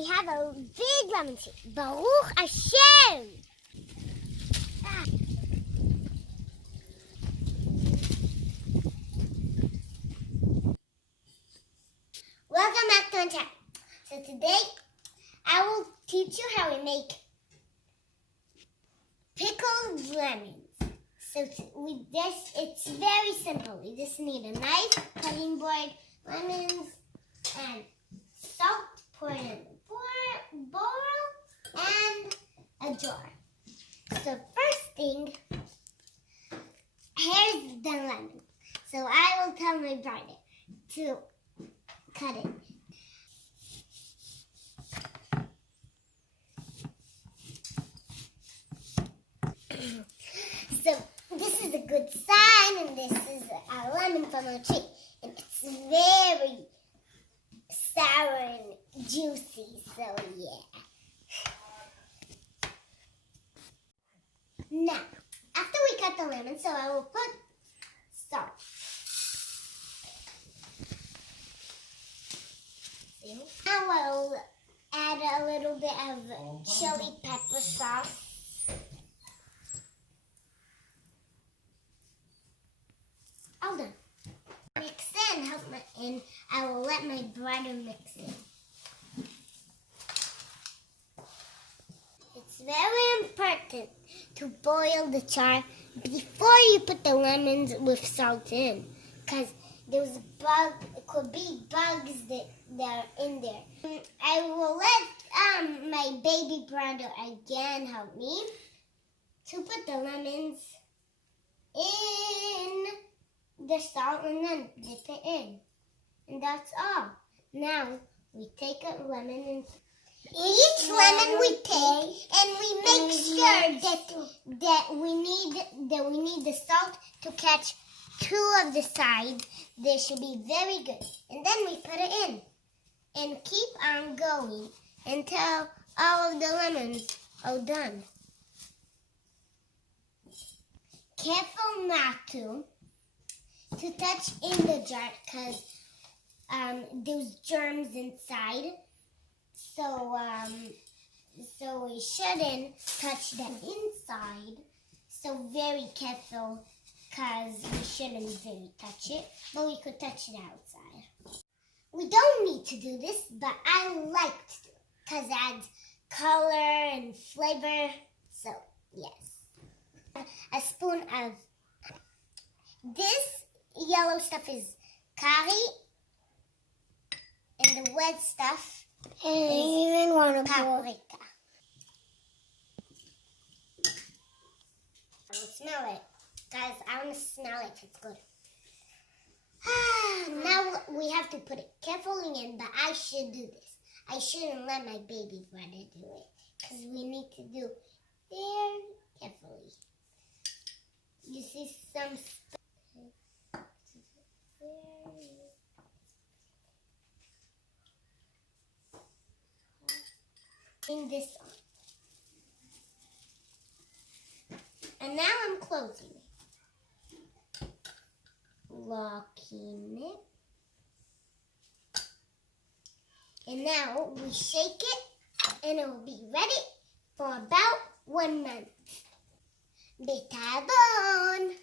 we have a big lemon tree. Baruch Hashem! Welcome back to my channel. So today, I will teach you how we make pickled lemons. So with this, it's very simple. You just need a knife, cutting board, lemons, and salt. Pour it in a bowl and a jar. So first thing, here's the lemon. So I will tell my brother to cut it. So this is a good sign, and this is a lemon from a tree, and it's very sour and juicy, so yeah. Now, after we cut the lemon, so I will put salt. Now I'll add a little bit of chili pepper sauce. All done. Mix in, and I will let my brother mix it. It's very important to boil the char before you put the lemons with salt in, because there's could be bugs that are in there. I will let my baby brother again help me to put the lemons in the salt and then dip it in. And that's all. Now we take a lemon and each lemon we take and we make sure that we need the salt to catch two of the sides. They should be very good. And then we put it in and keep on going until all of the lemons are done. Careful not to touch in the jar, because there's germs inside. So we shouldn't touch them inside. So very careful, because we shouldn't really touch it, but we could touch it outside. We don't need to do this, but I like to do it, because it adds color and flavor. So yes. A spoon of this yellow stuff is curry, and the red stuff is paprika. I want to smell it. Guys, I want to smell it if it's good. Now we have to put it carefully in, but I should do this. I shouldn't let my baby brother do it, because we need to do very carefully. You see some in this on. And now I'm closing it. Locking it. And now we shake it, and it will be ready for about 1 month. Bitadon!